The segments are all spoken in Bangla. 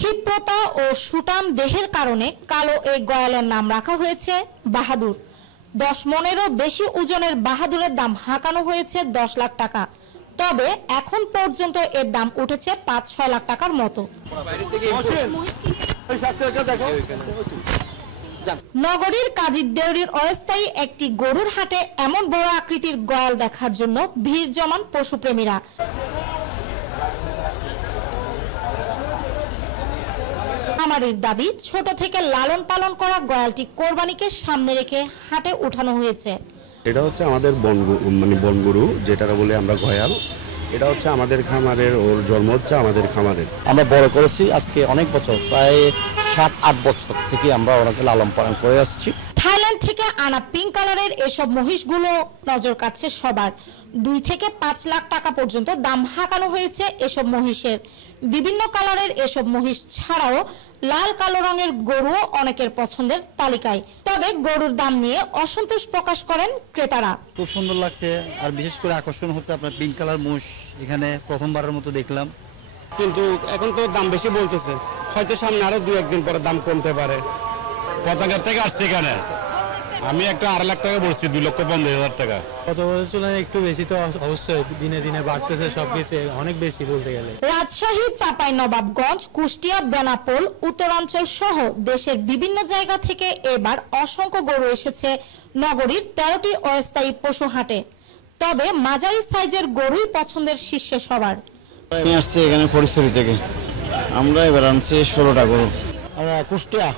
ক্ষিপ্রতা ও সুটাম দেহের কারণে কালো এই গয়ালের নাম রাখা হয়েছে বাহাদুর। 10 মনেরও বেশি ওজনের বাহাদুরের দাম হাঁকানো হয়েছে 10 লাখ টাকা। তবে এখন পর্যন্ত এর দাম উঠেছে 5-6 লাখ টাকার মতো। নগরীর কাজীর দেউরির অস্থায়ী একটি গরুর হাটে এমন বড় আকৃতির গয়াল দেখার জন্য ভিড় জমান পশুপ্রেমীরা। খামারির দাবি, ছোট থেকে লালন পালন করা গয়ালটি কোরবানিকে সামনে রেখে হাটে উঠানো হয়েছে। এটা হচ্ছে আমাদের বনগরু, যেটাকে বলে আমরা গয়াল। এটা হচ্ছে আমাদের খামারের, ওর জন্ম হচ্ছে আমাদের খামারের। আমরা বড় করেছি আজকে অনেক বছর, প্রায় 7-8 বছর থেকে আমরা ওনাকে লালন পালন করে আসছি। থাইল্যান্ড থেকে আনা পিঙ্ক কালারের এসব মহিষগুলো নজর কাটছে সবার। 2 থেকে 5 লাখ টাকা পর্যন্ত দাম হাঁকানো হয়েছে এসব মহিষের। বিভিন্ন কালারের এসব মহিষ ছাড়াও লাল কালো রঙের গরুও অনেকের পছন্দের তালিকায়। তবে গরুর দাম নিয়ে অসন্তোষ প্রকাশ করেন ক্রেতারা। খুব সুন্দর লাগছে, আর বিশেষ করে আকর্ষণ হচ্ছে আপনার পিঙ্ক কালার মোষ, এখানে প্রথমবারের মতো দেখলাম। কিন্তু এখন তো দাম বেশি বলতেছে, হয়তো সামনে আরো 2-1 দিন পরে দাম কমতে পারে। পতাকা থেকে আসছে এখানে, আমি একটা 8 লাখ টাকা বলছি, 2,50,000 টাকা। কত বছর তুলনায় একটু বেশি তো অবশ্যই, দিনে দিনে বাড়তেছে সবকিছু, অনেক বেশি বলতে গেলে। রাজশাহী, চাঁপাইনবাবগঞ্জ, কুষ্টিয়া, বেনাপোল, উত্তরাঞ্চল সহ দেশের বিভিন্ন জায়গা থেকে এবার অসংখ্য গরু এসেছে নগরীর 13টি অস্থায়ী পশু হাটে। তবে মাঝারি সাইজের গরুই পছন্দের শীর্ষে সবার। আমি আসছি এখানে পরিস্থিতি থেকে, আমরা এবার আনছি 16টা গরু। আমরা কুষ্টিয়া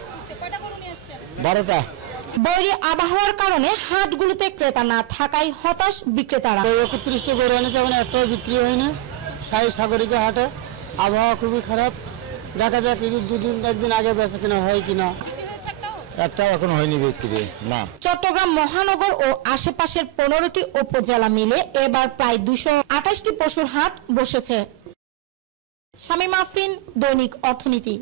12টা। বৈরী আবহাওয়ার কারণে হাটগুলোতে ক্রেতা না থাকায় হতাশ বিক্রেতারা। 31টা গরু এনেছে, মানে একটাও বিক্রি হয়নি। সাগরিকা হাটে আবহাওয়া খুবই খারাপ, দেখা যাক 2-1 দিন আগে বেচা কিনা হয় কিনা। একটাও এখন হয়নি বিক্রি না। চট্টগ্রাম মহানগর ও আশেপাশের 15টি উপজেলা মিলে এবার প্রায় 228টি পশুর হাট বসেছে। শামীমা আফরিন, দৈনিক অর্থনীতি।